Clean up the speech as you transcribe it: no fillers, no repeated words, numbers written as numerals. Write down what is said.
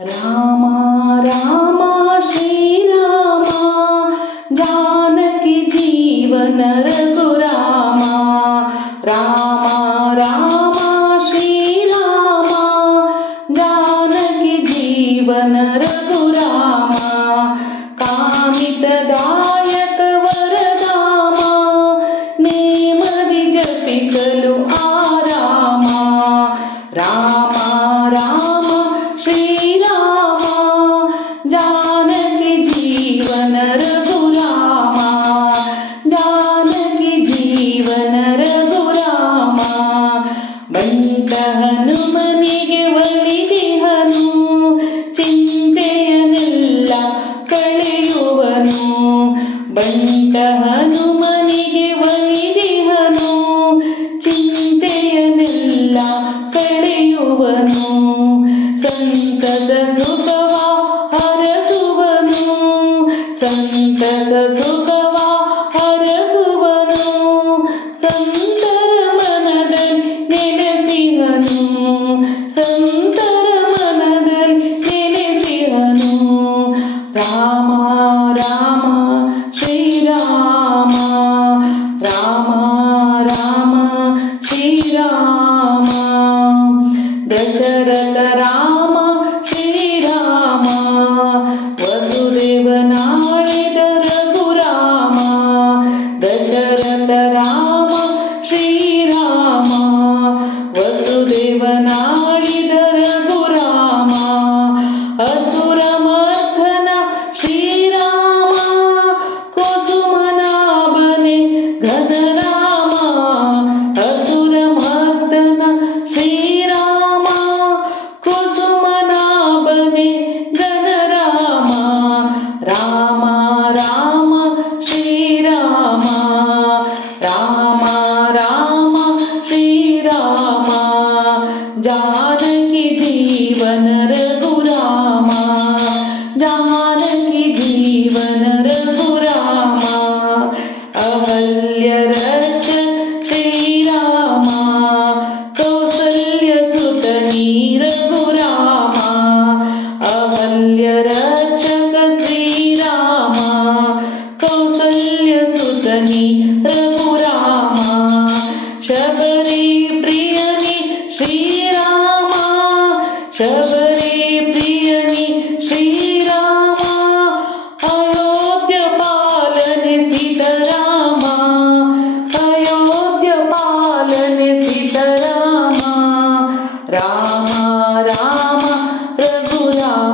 ರಾಮ ರಾಮ ಶ್ರೀರಾಮ ಜಾನಕಿ ಜೀವನ ರಘುರಾಮ. ರಾಮ ರಾಮ ಶ್ರೀರಾಮ ಜಾನಕಿ ಜೀವನ ರಘುರಾಮ. ಕಾಮಿತದಾಯಕ ವರದಾಮ ನೇಮದಿ ಜಪಿಸಲು ಆರಾಮ. ರಾಮ ರಾಮ ಶ್ರೀರಾಮ ಜಾನಕಿ ಜೀವನ ರಘುರಾಮ. ಜಾನಕಿ ಜೀವನ ರಘುರಾಮ. ಬಂಟ ಹನುಮನಿಗೆ ಒಲಿದಿಹನು ಚಿಂತೆಯನೆಲ್ಲ ಕಳೆಯುವನು. ಬಂಟ ಹನುಮನಿಗೆ ಒಲಿದಿಹನು ಚಿಂತೆಯನೆಲ್ಲ ಕಳೆಯುವನು. ಸಂತದ ಸುಖವ ಹರಸುವನು. ಸಂತದ ಸುಖವ ಹರಸುವನು. ಸಂತರ ಮನದಲ್ಲಿ ನೆಲೆಸಿಹನು. ಸಂತರ ಮನದಲ್ಲಿ ನೆಲೆಸಿಹನು. ರಾಮ ರಾಮ ಶ್ರೀರಾಮ. ರಾಮ ರಾಮ ಶ್ರೀರಾಮ. ದಶರಥ ರಾಮ ಶ್ರೀರಾಮ ವಸುದೇವನಾಳಿದ ರಘುರಾಮ. ದಶರಥ ರಾಮ ಶ್ರೀರಾಮ ವಸುದೇವನಾಳಿದ ರಘುರಾಮ. ಅಸುರ ಮರ್ದನ ಶ್ರೀರಾಮ ಕುಸುಮನಾಭನೆ ಘನರಾಮ. ಅಸುರ ಮರ್ದನ ಶ್ರೀರಾಮ ಕುಸುಮನಾಭನೆ ಘನರಾಮ. ರಾಮ ರಾಮ ಶ್ರೀರಾಮ. ರಾಮ ರಾಮ ಶ್ರೀರಾಮ ಜಾನಕಿ ಜೀವನ ರಘುರಾಮ. ಜಾನಕಿ ಜೀವನ ರಘುರಾಮ. ಅಹಲ್ಯ ರಕ್ಷ ಶ್ರೀರಾಮ ಕೌಸಲ್ಯ ಸುತ ರಘುರಾಮ. ಅಹಲ್ಯ ರಕ್ಷಕ ಶ್ರೀರಾಮ ಕೌಸಲ್ಯ ಸುತ ರಘುರಾಮ. ಶಬರಿ ಪ್ರಿಯನಿ ಶ್ರೀರಾಮ. ಶಬರಿ ಪ್ರಿಯನಿ ಶ್ರೀರಾಮ. ಅಯೋಧ್ಯ ಪಾಲನೆ ಸೀತಾರಾಮ. ಅಯೋಧ್ಯ ಪಾಲನೆ ಸೀತಾರಾಮ. ರಾಮ ರಾಮ ರಘುರಾಮ.